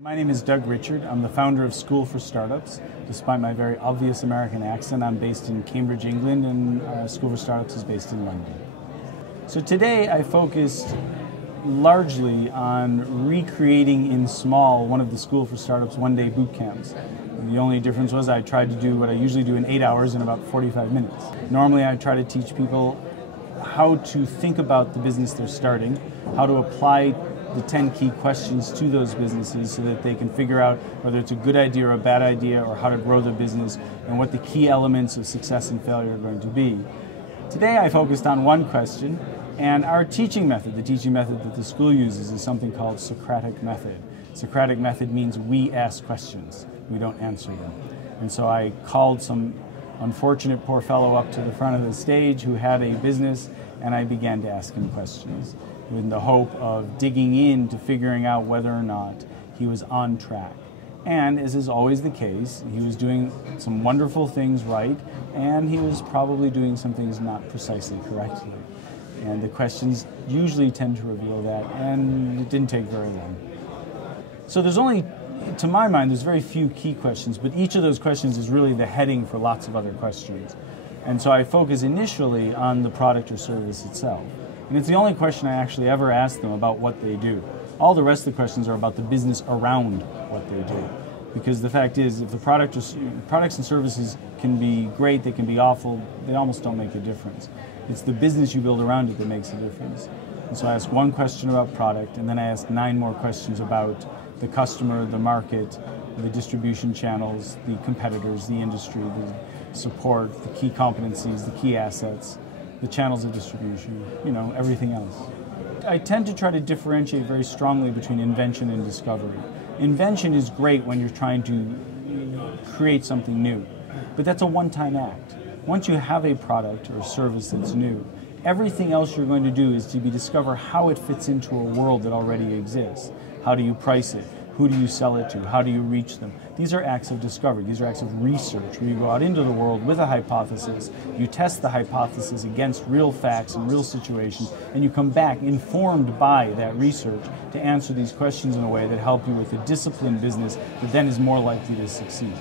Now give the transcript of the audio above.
My name is Doug Richard. I'm the founder of School for Startups. Despite my very obvious American accent, I'm based in Cambridge, England, and School for Startups is based in London. So today I focused largely on recreating in small one of the School for Startups one-day boot camps. The only difference was I tried to do what I usually do in 8 hours in about 45 minutes. Normally I try to teach people how to think about the business they're starting, how to apply the 10 key questions to those businesses so that they can figure out whether it's a good idea or a bad idea, or how to grow the business and what the key elements of success and failure are going to be. Today I focused on one question, and our teaching method, the teaching method that the school uses, is something called Socratic method. Socratic method means we ask questions, we don't answer them. And so I called some unfortunate poor fellow up to the front of the stage who had a business, and I began to ask him questions with the hope of digging into figuring out whether or not he was on track. And as is always the case, he was doing some wonderful things right, and he was probably doing some things not precisely correctly. And the questions usually tend to reveal that, and it didn't take very long. So there's only, to my mind, there's very few key questions, but each of those questions is really the heading for lots of other questions. And so I focus initially on the product or service itself. And it's the only question I actually ever ask them about what they do. All the rest of the questions are about the business around what they do. Because the fact is, if the products and services can be great, they can be awful, they almost don't make a difference. It's the business you build around it that makes a difference. And so I ask one question about product, and then I ask 9 more questions about the customer, the market, the distribution channels, the competitors, the industry, the support, the key competencies, the key assets, the channels of distribution, everything else. I tend to try to differentiate very strongly between invention and discovery. Invention is great when you're trying to create something new, but that's a one-time act. Once you have a product or service that's new, everything else you're going to do is to discover how it fits into a world that already exists. How do you price it? Who do you sell it to? How do you reach them? These are acts of discovery. These are acts of research where you go out into the world with a hypothesis, you test the hypothesis against real facts and real situations, and you come back informed by that research to answer these questions in a way that help you with a disciplined business that then is more likely to succeed.